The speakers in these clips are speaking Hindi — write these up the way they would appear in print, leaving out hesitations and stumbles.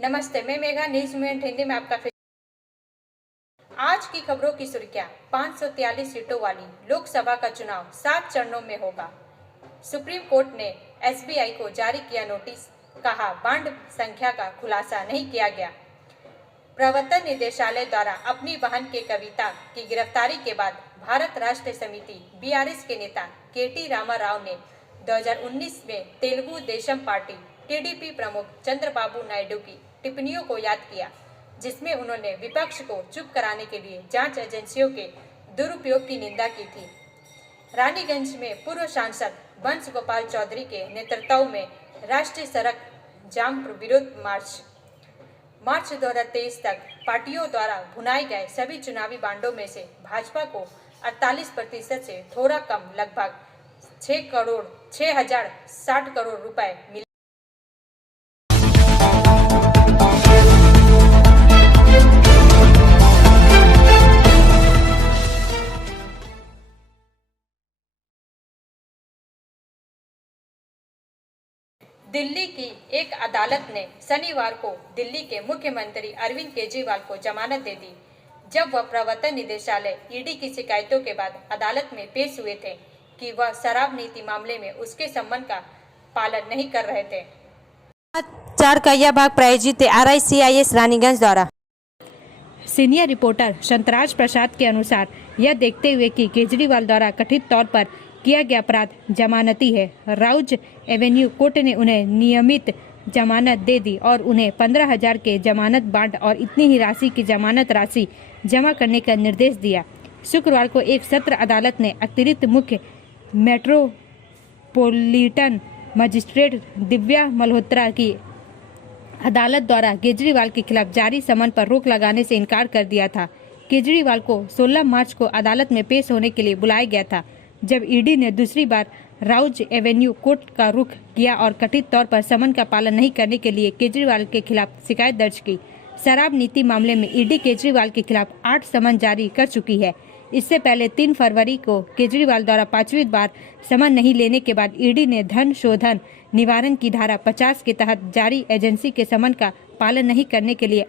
नमस्ते, मैं मेघा न्यूज में हिंदी में आपका फिर। आज की खबरों की सुर्खियां। 543 सीटों वाली लोकसभा का चुनाव 7 चरणों में होगा। सुप्रीम कोर्ट ने एसबीआई को जारी किया नोटिस, कहा बांड संख्या का खुलासा नहीं किया गया। प्रवर्तन निदेशालय द्वारा अपनी बहन के कविता की गिरफ्तारी के बाद भारत राष्ट्र समिति बीआरएस के नेता केटी रामाराव ने 2019 में तेलुगु देशम पार्टी टीडीपी प्रमुख चंद्रबाबू नायडू की टिप्पणियों को याद किया, जिसमें उन्होंने विपक्ष को चुप कराने के लिए जांच एजेंसियों के दुरुपयोग की निंदा की थी। रानीगंज में पूर्व सांसद वंश गोपाल चौधरी के नेतृत्व में राष्ट्रीय सड़क जाम विरोध मार्च 2023 तक पार्टियों द्वारा भुनाए गए सभी चुनावी बांडों में से भाजपा को 48% से थोड़ा कम लगभग 6,60 करोड़ रुपए मिले। दिल्ली की एक अदालत ने शनिवार को दिल्ली के मुख्यमंत्री अरविंद केजरीवाल को जमानत दे दी, जब वह प्रवर्तन निदेशालय ईडी की शिकायतों के बाद अदालत में पेश हुए थे कि वह शराब नीति मामले में उसके सम्मन का पालन नहीं कर रहे थे। चार का यह भाग प्रायोजित RICIS रानीगंज द्वारा। सीनियर रिपोर्टर शंतराज प्रसाद के अनुसार यह देखते हुए कि केजरीवाल द्वारा कथित तौर पर किया गया अपराध जमानती है, राउज एवेन्यू कोर्ट ने उन्हें नियमित जमानत दे दी और उन्हें 15,000 के जमानत बांड और इतनी ही राशि की जमानत राशि जमा करने का निर्देश दिया। शुक्रवार को एक सत्र अदालत ने अतिरिक्त मुख्य मेट्रोपोलिटन मजिस्ट्रेट दिव्या मल्होत्रा की अदालत द्वारा केजरीवाल के खिलाफ जारी समन पर रोक लगाने से इनकार कर दिया था। केजरीवाल को 16 मार्च को अदालत में पेश होने के लिए बुलाया गया था, जब ईडी ने दूसरी बार राउज एवेन्यू कोर्ट का रुख किया और कथित तौर पर समन का पालन नहीं करने के लिए केजरीवाल के खिलाफ शिकायत दर्ज की। शराब नीति मामले में ईडी केजरीवाल के खिलाफ 8 समन जारी कर चुकी है। इससे पहले 3 फरवरी को केजरीवाल द्वारा 5वीं बार समन नहीं लेने के बाद ईडी ने धन शोधन निवारण की धारा 50 के तहत जारी एजेंसी के समन का पालन नहीं करने के लिए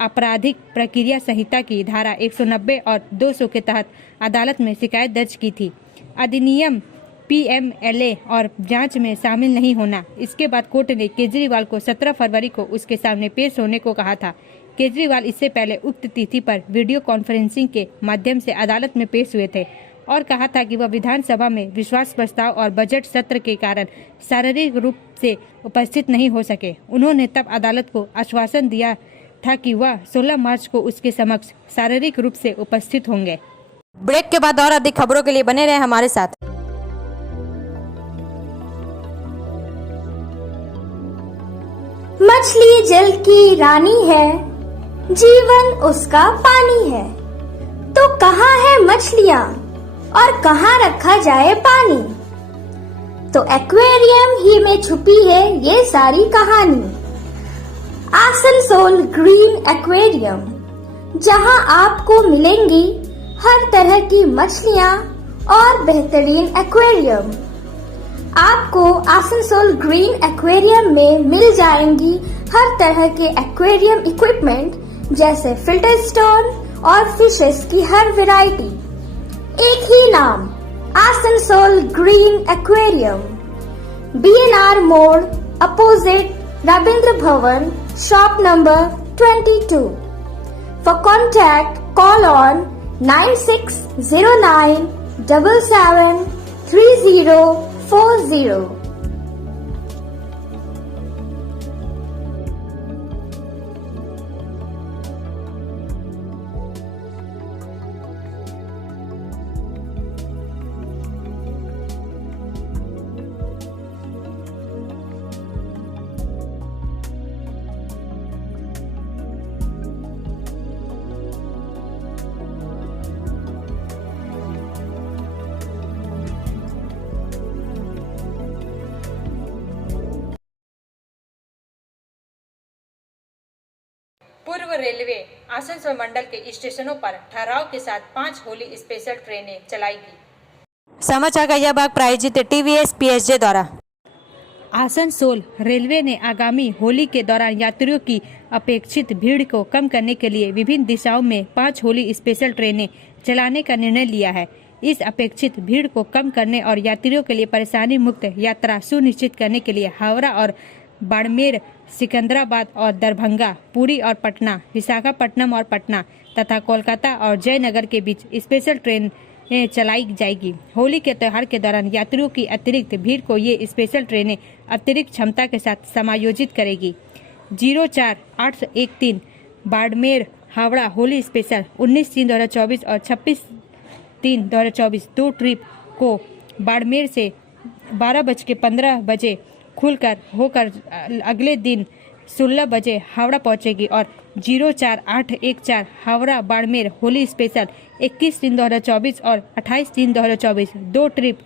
आपराधिक प्रक्रिया संहिता की धारा 190 और 200 के तहत अदालत में शिकायत दर्ज की थी। अधिनियम PMLA और जांच में शामिल नहीं होना। इसके बाद कोर्ट ने केजरीवाल को 17 फरवरी को उसके सामने पेश होने को कहा था। केजरीवाल इससे पहले उक्त तिथि पर वीडियो कॉन्फ्रेंसिंग के माध्यम से अदालत में पेश हुए थे और कहा था कि वह विधानसभा में विश्वास प्रस्ताव और बजट सत्र के कारण शारीरिक रूप से उपस्थित नहीं हो सके। उन्होंने तब अदालत को आश्वासन दिया था कि वह 16 मार्च को उसके समक्ष शारीरिक रूप से उपस्थित होंगे। ब्रेक के बाद और अधिक खबरों के लिए बने रहे हमारे साथ। मछली जल की रानी है, जीवन उसका पानी है, तो कहाँ है मछलियाँ और कहाँ रखा जाए पानी? तो एक्वेरियम ही में छुपी है ये सारी कहानी। आसनसोल ग्रीन एक्वेरियम, जहाँ आपको मिलेंगी हर तरह की मछलियाँ और बेहतरीन एक्वेरियम। आपको आसनसोल ग्रीन एक्वेरियम में मिल जाएंगी हर तरह के एक्वेरियम इक्विपमेंट, जैसे फिल्टर स्टोन और फिशेस की हर वैरायटी। एक ही नाम, आसनसोल ग्रीन एक्वेरियम। BNR मोड़ opposite Ravindra Bhavan, shop number 22। For contact, call on 9609773040। पूर्व रेलवे आसनसोल मंडल के स्टेशनों पर ठहराव के साथ 5 होली स्पेशल ट्रेनें चलाएगी। समाचार का यह भाग प्रायोजित TVS PSJ द्वारा। आसनसोल रेलवे ने आगामी होली के दौरान यात्रियों की अपेक्षित भीड़ को कम करने के लिए विभिन्न दिशाओं में 5 होली स्पेशल ट्रेनें चलाने का निर्णय लिया है। इस अपेक्षित भीड़ को कम करने और यात्रियों के लिए परेशानी मुक्त यात्रा सुनिश्चित करने के लिए हावड़ा और बाड़मेर, सिकंदराबाद और दरभंगा, पुरी और पटना, विशाखापट्टनम और पटना तथा कोलकाता और जयनगर के बीच स्पेशल ट्रेन चलाई जाएगी। होली के त्यौहार के दौरान यात्रियों की अतिरिक्त भीड़ को ये स्पेशल ट्रेनें अतिरिक्त क्षमता के साथ समायोजित करेगी। 04813 बाड़मेर हावड़ा होली स्पेशल 19/3/2024 और 26/3/2024 दो ट्रिप को बाड़मेर से 12:15 बजे खुलकर होकर अगले दिन 16 बजे हावड़ा पहुंचेगी और 04814 हावड़ा बाड़मेर होली स्पेशल 21/3/2024 और 28/3/2024 दो ट्रिप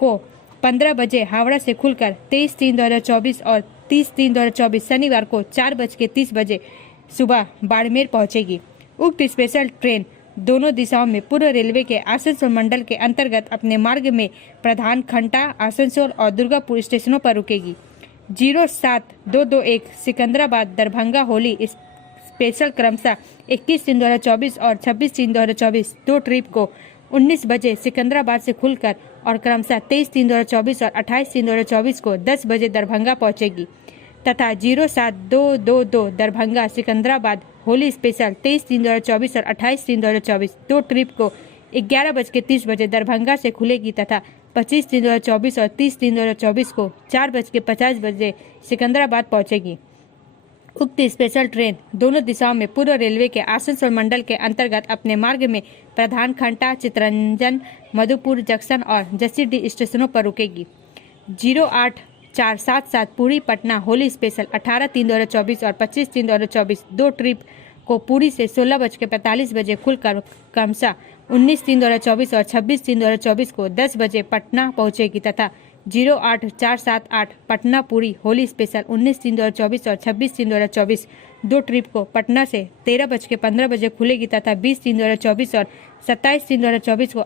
को 15 बजे हावड़ा से खुलकर 23/3/2024 और 30/3/2024 शनिवार को 4:30 बजे सुबह बाड़मेर पहुंचेगी। उक्त स्पेशल ट्रेन दोनों दिशाओं में पूर्व रेलवे के आसनसोल मंडल के अंतर्गत अपने मार्ग में प्रधान खंटा, आसनसोल और दुर्गापुर स्टेशनों पर रुकेगी। 07221 सिकंदराबाद दरभंगा होली स्पेशल क्रमशः 21/3/2024 और 26/3/2024 दो ट्रिप को 19 बजे सिकंदराबाद से खुलकर और क्रमशः 23/3/2024 और 28/3/2024 को 10 बजे दरभंगा पहुंचेगी तथा 07222 दरभंगा सिकंदराबाद होली स्पेशल 23/3/2024 और 28/3/2024 दो ट्रिप को 11:30 बजे दरभंगा से खुलेगी तथा 25/3/2024 और 30/3/2024 को 4:50 बजे सिकंदराबाद पहुंचेगी। उक्त स्पेशल ट्रेन दोनों दिशाओं में पूर्व रेलवे के आसनसोल मंडल के अंतर्गत अपने मार्ग में प्रधान खंटा, चित्तरंजन, मधुपुर जंक्शन और जसीडीह स्टेशनों पर रुकेगी। 08477 पुरी पटना होली स्पेशल 18/3/2024 और 25/3/2024 दो ट्रिप को पुरी से 16:45 बजे खुलकर क्रमशः 19/3/2024 और 26/3/2024 को 10 बजे पटना पहुंचेगी तथा 08478 पटना पुरी होली स्पेशल 19/3/2024 और 26/3/2024 दो ट्रिप को पटना से 13:15 बजे खुलेगी तथा 20/3/2024 और 27/3/2024 को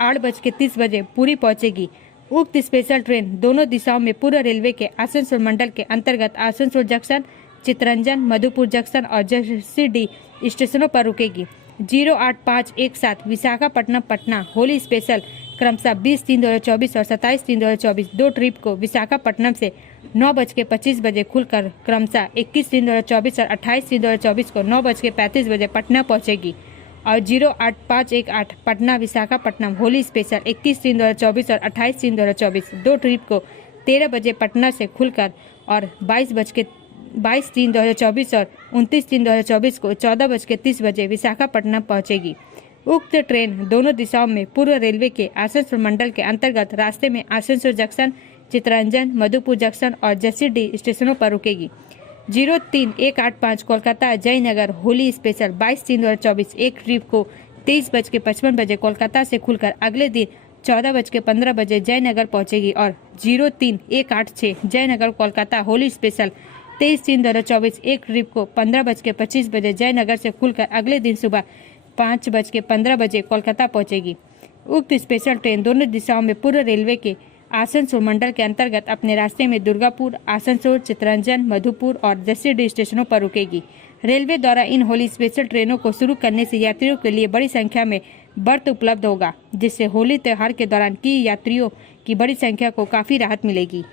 8:30 बजे पूरी पहुंचेगी। उक्त स्पेशल ट्रेन दोनों दिशाओं में पूर्व रेलवे के आसनसोल मंडल के अंतर्गत आसनसोल जंक्शन, चित्तरंजन, मधुपुर जंक्शन और जसीडीह स्टेशनों पर रुकेगी। 08517 विशाखापट्टनम पटना होली स्पेशल क्रमशः 20/3/2024 और 27/3/2024 दो ट्रिप को विशाखापट्टनम से 9:25 बजे खुलकर क्रमशः 21/3/2024 और 28/3/2024 को 9:35 बजे पटना पहुंचेगी और 08518 पटना विशाखापट्टनम होली स्पेशल 21/3/2024 और 28/3/2024 दो ट्रिप को 13 बजे पटना से खुलकर और 22/3/2024 और 29/3/2024 को 14:30 बजे विशाखापट्टनम पहुंचेगी। उक्त ट्रेन दोनों दिशाओं में पूर्व रेलवे के आसनसोल मंडल के अंतर्गत रास्ते में आसनसोल जंक्शन, चित्तरंजन, मधुपुर जंक्शन और जसीडीह स्टेशनों पर रुकेगी। 03185 कोलकाता जयनगर होली स्पेशल 22/3/2024 एक ट्रिप को 23:55 बजे कोलकाता से खुलकर अगले दिन 14:15 बजे जयनगर पहुंचेगी और 03186 जयनगर कोलकाता होली स्पेशल 23/3/2024 एक ट्रिप को 15:25 बजे जयनगर से खुलकर अगले दिन सुबह 5:15 बजे कोलकाता पहुंचेगी। उक्त स्पेशल ट्रेन दोनों दिशाओं में पूर्व रेलवे के आसनसोल मंडल के अंतर्गत अपने रास्ते में दुर्गापुर, आसनसोल, चित्तरंजन, मधुपुर और जसीडीह स्टेशनों पर रुकेगी। रेलवे द्वारा इन होली स्पेशल ट्रेनों को शुरू करने से यात्रियों के लिए बड़ी संख्या में बर्थ उपलब्ध होगा, जिससे होली त्योहार के दौरान की यात्रियों की बड़ी संख्या को काफी राहत मिलेगी।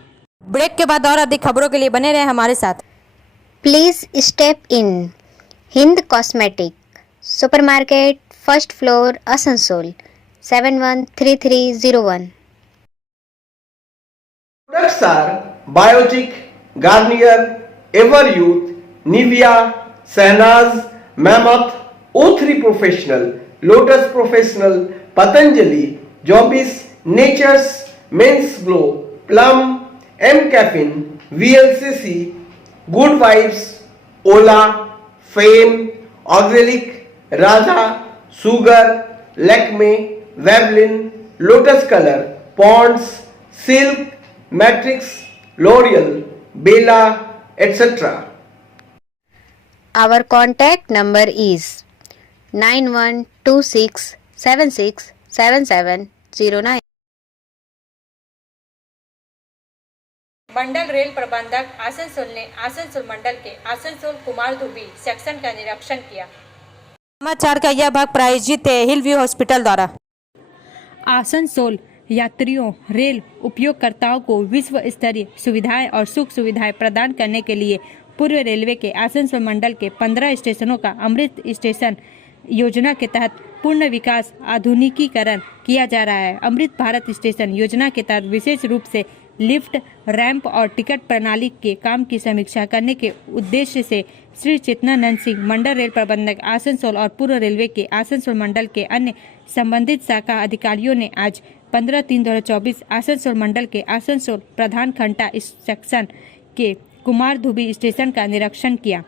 ब्रेक के बाद और अधिक खबरों के लिए बने रहे हमारे साथ। Please step in Hind cosmetic supermarket first floor Asansol 713301। Products are Biotic, Garnier, Everyouth, Nivea, Sahnaz, Mammoth, O3 Professional, Lotus Professional, Patanjali, Jobis, Nature's, Men's Glow, Plum, M Caffeine, VLCC, Good Vibes, Ola, Fame, Auxilic, Radha, Sugar, Lakme, Vavlin, Lotus Color, Ponds, Silk, Matrix, L'Oreal, Bella, etc. Our contact number is 9126767709. Mandal rail प्रबंधक आसनसोल ने आसनसोल मंडल के आसनसोल कुमार धुबी सेक्शन का निरीक्षण किया। समाचार का यह भाग प्रायोजित है हिल व्यू हॉस्पिटल द्वारा। आसनसोल यात्रियों रेल उपयोगकर्ताओं को विश्व स्तरीय सुविधाएं और सुख सुविधाएं प्रदान करने के लिए पूर्व रेलवे के आसनसोल मंडल के 15 स्टेशनों का अमृत स्टेशन योजना के तहत पूर्ण विकास आधुनिकीकरण किया जा रहा है। अमृत भारत स्टेशन योजना के तहत विशेष रूप से लिफ्ट, रैंप और टिकट प्रणाली के काम की समीक्षा करने के उद्देश्य से श्री चेतनानंद सिंह मंडल रेल प्रबंधक आसनसोल और पूर्व रेलवे के आसनसोल मंडल के अन्य संबंधित शाखा अधिकारियों ने आज 15/3/2024 आसनसोल मंडल के आसनसोल प्रधान खंडा सेक्शन के कुमार धुबी स्टेशन का निरीक्षण किया।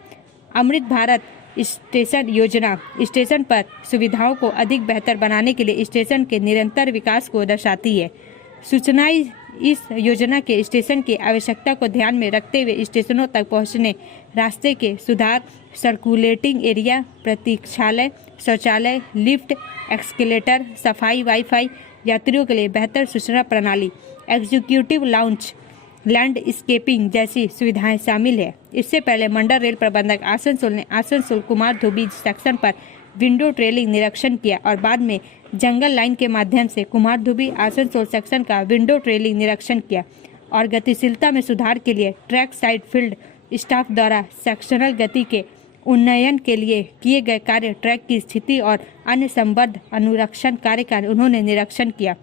अमृत भारत स्टेशन योजना स्टेशन पर सुविधाओं को अधिक बेहतर बनाने के लिए स्टेशन के निरंतर विकास को दर्शाती है। सूचनाएं इस योजना के स्टेशन की आवश्यकता को ध्यान में रखते हुए स्टेशनों तक पहुंचने, रास्ते के सुधार, सर्कुलेटिंग एरिया, प्रतीक्षालय, शौचालय, लिफ्ट, एक्सकेलेटर, सफाई, वाईफाई, यात्रियों के लिए बेहतर सूचना प्रणाली, एग्जीक्यूटिव लाउंज, लैंडस्केपिंग जैसी सुविधाएं शामिल है। इससे पहले मंडल रेल प्रबंधक आसनसोल ने आसनसोल कुमार धुबी सेक्शन पर विंडो ट्रेलिंग निरीक्षण किया और बाद में जंगल लाइन के माध्यम से कुमार धुबी आसनसोल सेक्शन का विंडो ट्रेलिंग निरीक्षण किया और गतिशीलता में सुधार के लिए ट्रैक साइड फील्ड स्टाफ द्वारा सेक्शनल गति के उन्नयन के लिए किए गए कार्य, ट्रैक की स्थिति और अन्य संबद्ध अनुरक्षण कार्य का उन्होंने निरीक्षण किया।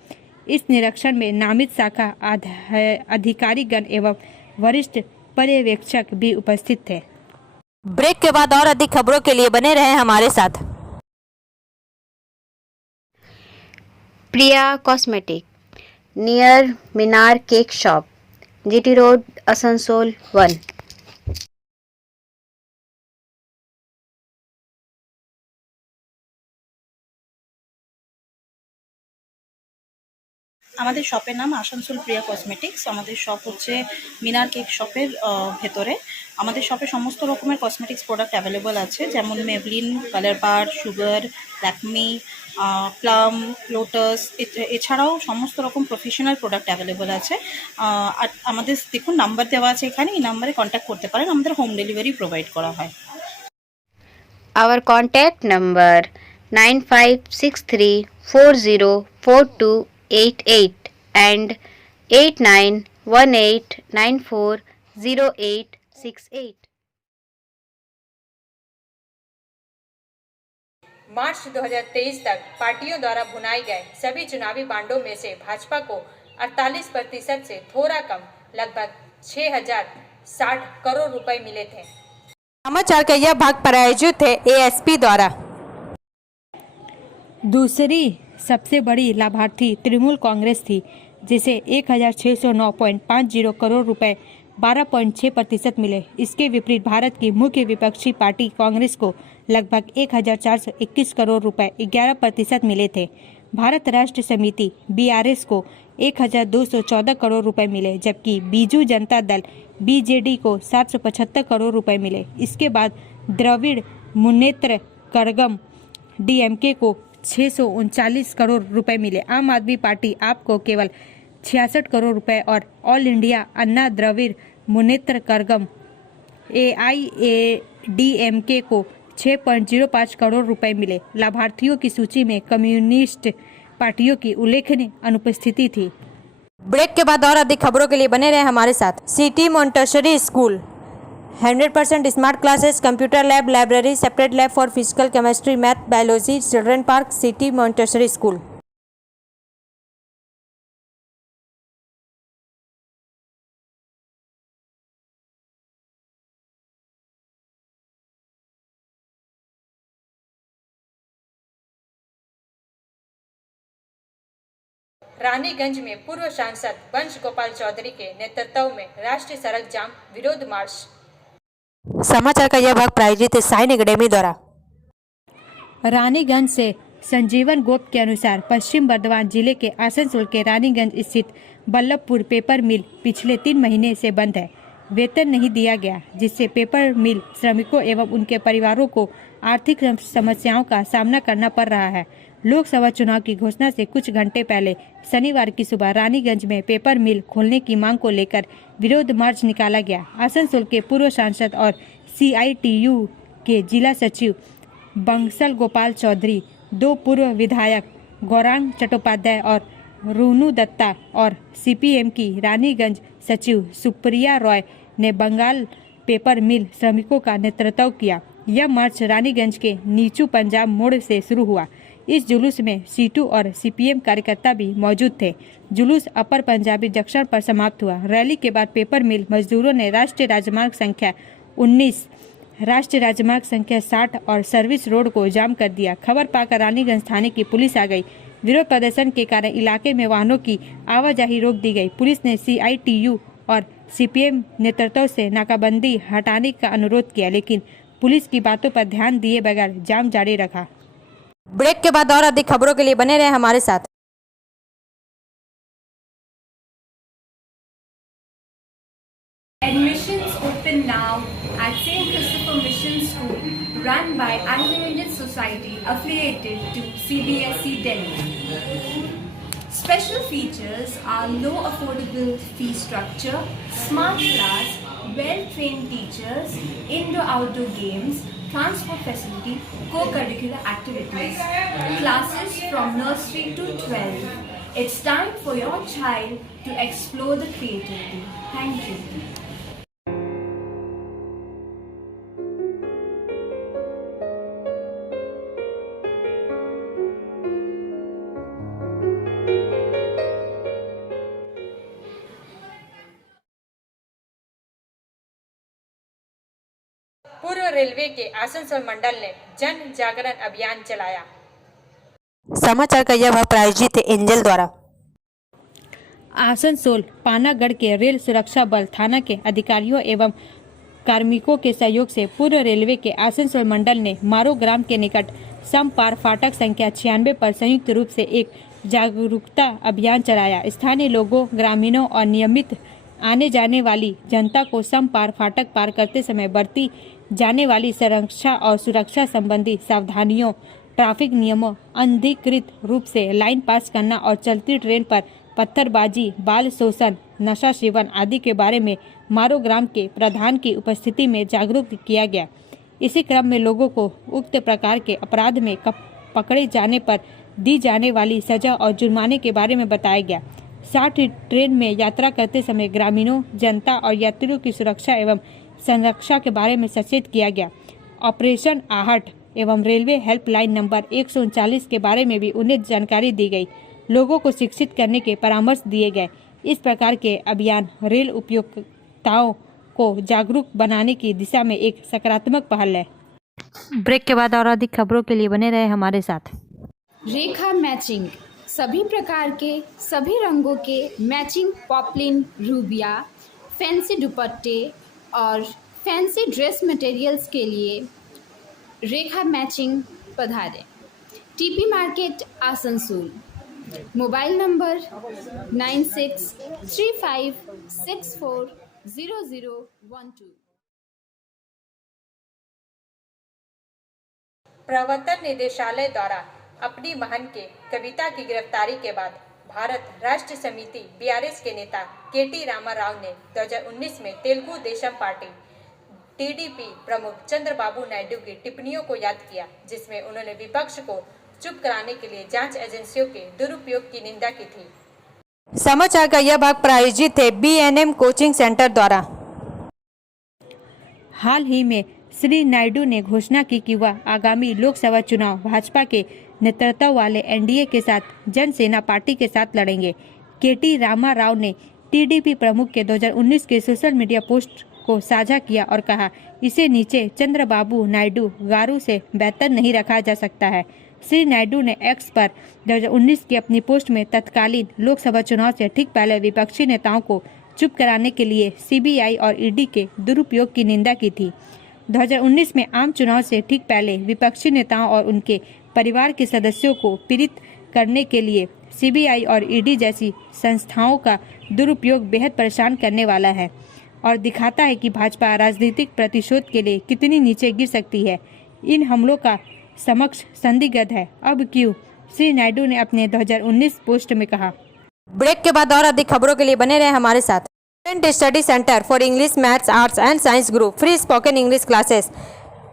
इस निरीक्षण में नामित शाखा अधिकारीगण एवं वरिष्ठ पर्यवेक्षक भी उपस्थित थे। ब्रेक के बाद और अधिक खबरों के लिए बने रहें हमारे साथ। Priya cosmetic near Minar cake shop, GT road, Asansol 1। আমাদের শপের নাম আসানসোল প্রিয়া কসমেটিক্স। আমাদের শপ হচ্ছে মিনার কেক শপের ভেতরে। আমাদের শপে সমস্ত রকমের কসমেটিক্স প্রোডাক্ট অ্যাভেলেবল আছে, যেমন মেবলিন, কালার বার, সুগার, ল্যাকমি, প্লাম, লোটাস, এছাড়াও সমস্ত রকম প্রফেশনাল প্রোডাক্ট অ্যাভেলেবল আছে। আর আমাদের দেখুন নাম্বার দেওয়া আছে এখানে, এই নাম্বারে কন্ট্যাক্ট করতে পারেন। আমাদের হোম ডেলিভারি প্রোভাইড করা হয়। Our contact number 9563404288 and 8918940868। मार्च 2023 तक पार्टियों द्वारा भुनाए गए सभी चुनावी बांडों में से भाजपा को 48% से थोड़ा कम लगभग 6060 करोड़ रुपए मिले थे। समाचार का यह भाग प्रायोजित है एएसपी द्वारा। दूसरी सबसे बड़ी लाभार्थी तृणमूल कांग्रेस थी, जिसे 1609.50 करोड़ रुपए 12.6% मिले। इसके विपरीत भारत की मुख्य विपक्षी पार्टी कांग्रेस को लगभग 1421 करोड़ रुपए 11% मिले थे। भारत राष्ट्र समिति बीआरएस को 1214 करोड़ रुपए मिले, जबकि बीजू जनता दल बीजेडी को 775 करोड़ रुपए मिले। इसके बाद द्रविड़ मुन्नेत्र कड़गम डीएमके को 639 करोड़ रुपए मिले। आम आदमी पार्टी आप को केवल 66 करोड़ रुपए और ऑल इंडिया अन्ना द्रविड़ मुन्नेत्र कड़गम AIADMK को 6.05 करोड़ रुपए मिले। लाभार्थियों की सूची में कम्युनिस्ट पार्टियों की उल्लेखनीय अनुपस्थिति थी। ब्रेक के बाद और अधिक खबरों के लिए बने रहे हमारे साथ। City Montessori school 100% smart classes, computer lab, library, separate lab for physical, chemistry, math, biology, children park, city Montessori school. Raniganj में पूर्व सांसद वंश गोपाल चौधरी के नेतृत्व में राष्ट्रीय सड़क जाम विरोध मार्च। समाचार का यह भाग प्रायोजित है साइन एकेडमी द्वारा। रानीगंज से संजीवन गोप के अनुसार पश्चिम बर्धमान जिले के आसनसोल के रानीगंज स्थित बल्लभपुर पेपर मिल पिछले 3 महीने से बंद है। वेतन नहीं दिया गया, जिससे पेपर मिल श्रमिकों एवं उनके परिवारों को आर्थिक समस्याओं का सामना करना पड़ रहा है। लोकसभा चुनाव की घोषणा से कुछ घंटे पहले शनिवार की सुबह रानीगंज में पेपर मिल खोलने की मांग को लेकर विरोध मार्च निकाला गया। आसनसोल के पूर्व सांसद और CITU के जिला सचिव बंसल गोपाल चौधरी, 2 पूर्व विधायक गौरांग चट्टोपाध्याय और रूनू दत्ता और CPM की रानीगंज सचिव सुप्रिया रॉय ने बंगाल पेपर मिल श्रमिकों का नेतृत्व किया। यह मार्च रानीगंज के नीचू पंजाब मोड़ से शुरू हुआ। इस जुलूस में सीटू और CPM कार्यकर्ता भी मौजूद थे। जुलूस अपर पंजाबी जंक्शन पर समाप्त हुआ। रैली के बाद पेपर मिल मजदूरों ने राष्ट्रीय राजमार्ग संख्या 19, राष्ट्रीय राजमार्ग संख्या 60 और सर्विस रोड को जाम कर दिया। खबर पाकर रानीगंज थाने की पुलिस आ गई। विरोध प्रदर्शन के कारण इलाके में वाहनों की आवाजाही रोक दी गई। पुलिस ने CITU और CPM नेतृत्व से नाकाबंदी हटाने का अनुरोध किया, लेकिन पुलिस की बातों पर ध्यान दिए बगैर जाम जारी रखा। ब्रेक के बाद और अधिक खबरों के लिए बने रहे हमारे साथ। Admissions open now at St. Christopher Mission School, run by Animated Society affiliated to CBSE Delhi. Special features are low affordable fee structure, smart class, well-trained teachers, indoor-outdoor games, transport facility, co-curricular activities, classes from nursery to 12. It's time for your child to explore the creativity. Thank you. पूर्व रेलवे के आसनसोल मंडल ने जन जागरण अभियान चलाया। समाचार का यह भाग प्रायोजित है एंजल द्वारा। आसनसोल पानागढ़ के रेल सुरक्षा बल थाना के अधिकारियों एवं कार्मिकों के सहयोग से पूर्व रेलवे के आसनसोल मंडल ने मारो ग्राम के निकट समपार फाटक संख्या 96 पर संयुक्त रूप से एक जागरूकता अभियान चलाया। स्थानीय लोगों, ग्रामीणों और नियमित आने जाने वाली जनता को समपार फाटक पार करते समय बरती जाने वाली संरक्षा और सुरक्षा संबंधी सावधानियों, ट्रैफिक नियमों, अनधिकृत रूप से लाइन पास करना और चलती ट्रेन पर पत्थरबाजी, बाल शोषण, नशा सेवन आदि के बारे में मारो ग्राम के प्रधान की उपस्थिति में जागरूक किया गया। इसी क्रम में लोगों को उक्त प्रकार के अपराध में पकड़े जाने पर दी जाने वाली सजा और जुर्माने के बारे में बताया गया। साथ ही ट्रेन में यात्रा करते समय ग्रामीणों, जनता और यात्रियों की सुरक्षा एवं संरक्षा के बारे में सचेत किया गया। ऑपरेशन आहट एवं रेलवे हेल्पलाइन नंबर 139 के बारे में भी उन्हें जानकारी दी गई। लोगों को शिक्षित करने के परामर्श दिए गए। इस प्रकार के अभियान रेल उपयोक्ताओं को जागरूक बनाने की दिशा में एक सकारात्मक पहल है। ब्रेक के बाद और अधिक खबरों के लिए बने रहे हमारे साथ। रेखा मैचिंग, सभी प्रकार के सभी रंगों के मैचिंग पॉपलिन, रूबिया, फैंसी दुपट्टे और फैंसी ड्रेस मटेरियल्स के लिए रेखा मैचिंग पधारें। TP market Asansol. Mobile number 9635640012। प्रवर्तन निदेशालय द्वारा अपनी बहन के कविता की गिरफ्तारी के बाद भारत राष्ट्र समिति BRS के नेता KT रामाराव ने 2019 में तेलुगु देशम पार्टी TDP प्रमुख चंद्रबाबू नायडू की टिप्पणियों को याद किया, जिसमें उन्होंने विपक्ष को चुप कराने के लिए जांच एजेंसियों के दुरुपयोग की निंदा की थी। समाचार का यह भाग प्रायोजित है BNM कोचिंग सेंटर द्वारा। हाल ही में श्री नायडू ने घोषणा की कि वह आगामी लोकसभा चुनाव भाजपा के नेतृत्व वाले NDA के साथ जनसेना पार्टी के साथ लड़ेंगे। KT रामाराव ने TDP प्रमुख के 2019 के सोशल मीडिया पोस्ट को साझा किया और कहा, इसे नीचे चंद्रबाबू नायडू गारू से बेहतर नहीं रखा जा सकता है। श्री नायडू ने X पर 2019 की अपनी पोस्ट में तत्कालीन लोकसभा चुनाव से ठीक पहले विपक्षी नेताओं को चुप कराने के लिए CBI और ED के दुरुपयोग की निंदा की थी। 2019 में आम चुनाव से ठीक पहले विपक्षी नेताओं और उनके परिवार के सदस्यों को पीड़ित करने के लिए CBI और ED जैसी संस्थाओं का दुरुपयोग बेहद परेशान करने वाला है। और दिखाता है कि भाजपा राजनीतिक प्रतिशोध के लिए कितनी नीचे गिर सकती है। इन हमलों का समक्ष संदिग्ध है। अब क्यों? श्री नायडू ने अपने 2019 पोस्ट में कहा। ब्रेक के बाद और अधिक खबरों के लिए बने रहे हमारे साथ। Student study centre for English, maths, arts and science group, free spoken English classes,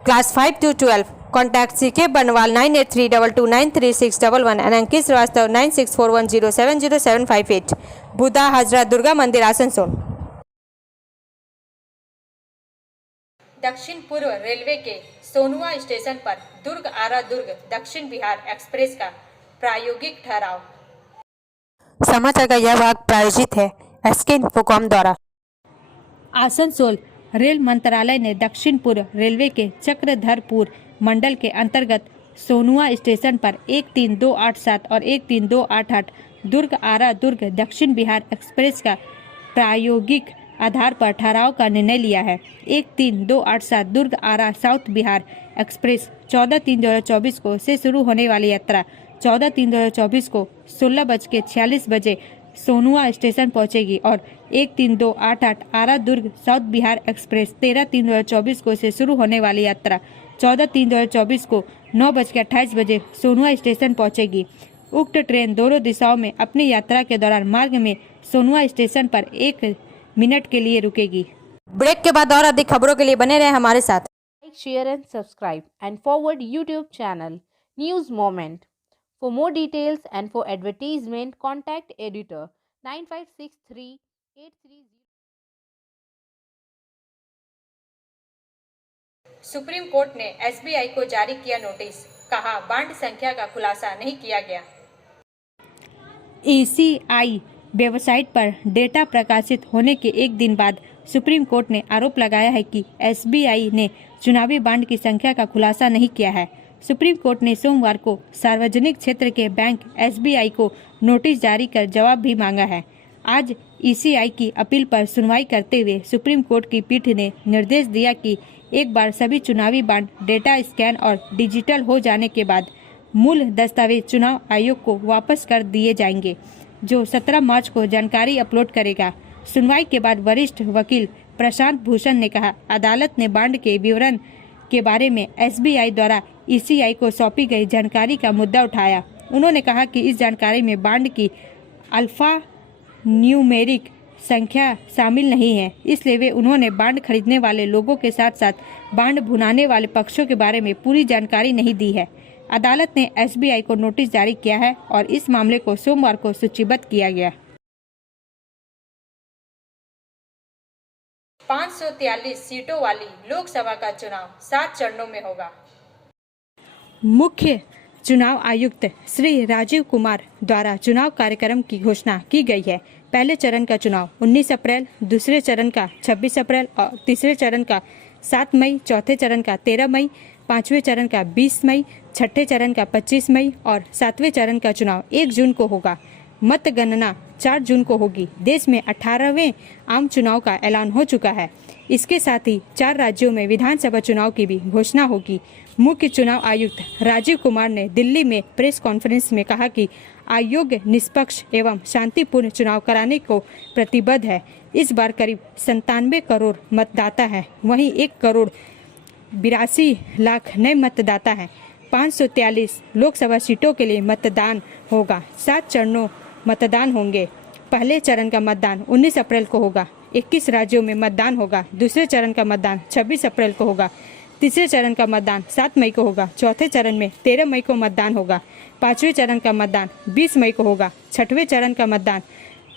class 5 to 12। Contact CK बनवाल 9832293611 एंड अंकित श्रीवास्तव 9641070758। बुधा हजरत दुर्गा मंदिर, आसनसोल। दक्षिण पूर्व रेलवे के सोनुआ स्टेशन पर दुर्ग आरा दुर्ग दक्षिण बिहार एक्सप्रेस का प्रायोगिक ठहराव। समाचार का यह भाग प्रायोजित है SK इन्फोकॉम द्वारा। आसनसोल रेल मंत्रालय ने दक्षिण पूर्व रेलवे के चक्रधरपुर मंडल के अंतर्गत सोनुआ स्टेशन पर 13287 और 13288 दुर्ग आरा दुर्ग दक्षिण बिहार एक्सप्रेस का प्रायोगिक आधार पर ठहराव का निर्णय लिया है। 13287 दुर्ग आरा साउथ बिहार एक्सप्रेस 14/3/2024 को से शुरू होने वाली यात्रा 14/3/2024 को 16:46 बजे सोनुआ स्टेशन पहुंचेगी और 13288 आरा दुर्ग साउथ बिहार एक्सप्रेस 13/3/2024 को से शुरू होने वाली यात्रा 14/3/2024 को 9:28 बजे सोनुआ स्टेशन पहुंचेगी। उक्त ट्रेन दोनों दिशाओं में अपनी यात्रा के दौरान मार्ग में सोनुआ स्टेशन पर 1 मिनट के लिए रुकेगी। ब्रेक के बाद और अधिक खबरों के लिए बने रहे हमारे साथ। Like, share and subscribe and forward YouTube channel News Moment. For more details and for advertisement, contact editor 956383. Supreme court ने SBI को जारी किया नोटिस, कहा बांड संख्या का खुलासा नहीं किया गया। ECI वेबसाइट पर डेटा प्रकाशित होने के एक दिन बाद सुप्रीम कोर्ट ने आरोप लगाया है कि SBI ने चुनावी बांड की संख्या का खुलासा नहीं किया है। सुप्रीम कोर्ट ने सोमवार को सार्वजनिक क्षेत्र के बैंक SBI को नोटिस जारी कर जवाब भी मांगा है। आज ECI की अपील पर सुनवाई करते हुए सुप्रीम कोर्ट की पीठ ने निर्देश दिया कि एक बार सभी चुनावी बांड डेटा स्कैन और डिजिटल हो जाने के बाद मूल दस्तावेज चुनाव आयोग को वापस कर दिए जाएंगे, जो 17 मार्च को जानकारी अपलोड करेगा। सुनवाई के बाद वरिष्ठ वकील प्रशांत भूषण ने कहा, अदालत ने बांड के विवरण के बारे में SBI द्वारा ECI को सौंपी गई जानकारी का मुद्दा उठाया। उन्होंने कहा कि इस जानकारी में बांड की अल्फा न्यूमेरिक संख्या शामिल नहीं है, इसलिए उन्होंने बांड खरीदने वाले लोगों के साथ साथ बांड भुनाने वाले पक्षों के बारे में पूरी जानकारी नहीं दी है। अदालत ने SBI को नोटिस जारी किया है और इस मामले को सोमवार को सूचीबद्ध किया गया। 543 सीटों वाली लोकसभा का चुनाव 7 चरणों में होगा। मुख्य चुनाव आयुक्त श्री राजीव कुमार द्वारा चुनाव कार्यक्रम की घोषणा की गई है। पहले चरण का चुनाव 19 अप्रैल, दूसरे चरण का 26 अप्रैल और तीसरे चरण का 7 मई, चौथे चरण का 13 मई, पांचवें चरण का 20 मई, छठे चरण का 25 मई और सातवें चरण का चुनाव 1 जून को होगा। मतगणना 4 जून को होगी। देश में 18वें आम चुनाव का ऐलान हो चुका है। इसके साथ ही 4 राज्यों में विधानसभा चुनाव की भी घोषणा होगी। मुख्य चुनाव आयुक्त राजीव कुमार ने दिल्ली में प्रेस कॉन्फ्रेंस में कहा कि आयोग निष्पक्ष एवं शांतिपूर्ण चुनाव कराने को प्रतिबद्ध है। इस बार करीब 97 करोड़ मतदाता है, वहीं 1,82,00,000 नए मतदाता हैं। 543 लोकसभा सीटों के लिए मतदान होगा। 7 चरणों मतदान होंगे। पहले चरण का मतदान 19 अप्रैल को होगा। 21 राज्यों में मतदान होगा। दूसरे चरण का मतदान 26 अप्रैल को होगा। तीसरे चरण का मतदान 7 मई को होगा। चौथे चरण में 13 मई को मतदान होगा। पांचवें चरण का मतदान 20 मई को होगा। छठवें चरण का मतदान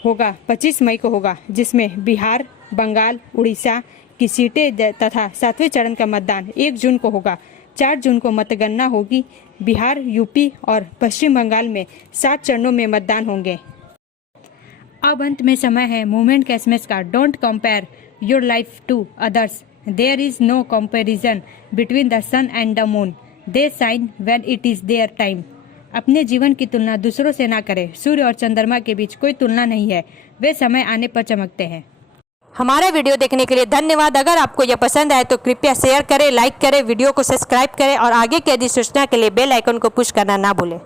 होगा 25 मई को होगा, जिसमें बिहार, बंगाल, उड़ीसा की सीटें तथा 7वें चरण का मतदान 1 जून को होगा। 4 जून को मतगणना होगी। बिहार, यूपी और पश्चिम बंगाल में 7 चरणों में मतदान होंगे। अब अंत में समय है मूवमेंट का एसएमएस का। Don't compare your life to others, there is no comparison between the sun and the moon, they shine when it is their time. अपने जीवन की तुलना दूसरों से ना करें। सूर्य और चंद्रमा के बीच कोई तुलना नहीं है, वे समय आने पर चमकते हैं। हमारा वीडियो देखने के लिए धन्यवाद। अगर आपको यह पसंद आए तो कृपया शेयर करें, लाइक करें, वीडियो को सब्सक्राइब करें और आगे की अधिसूचना के लिए बेल आइकन को पुश करना ना भूलें।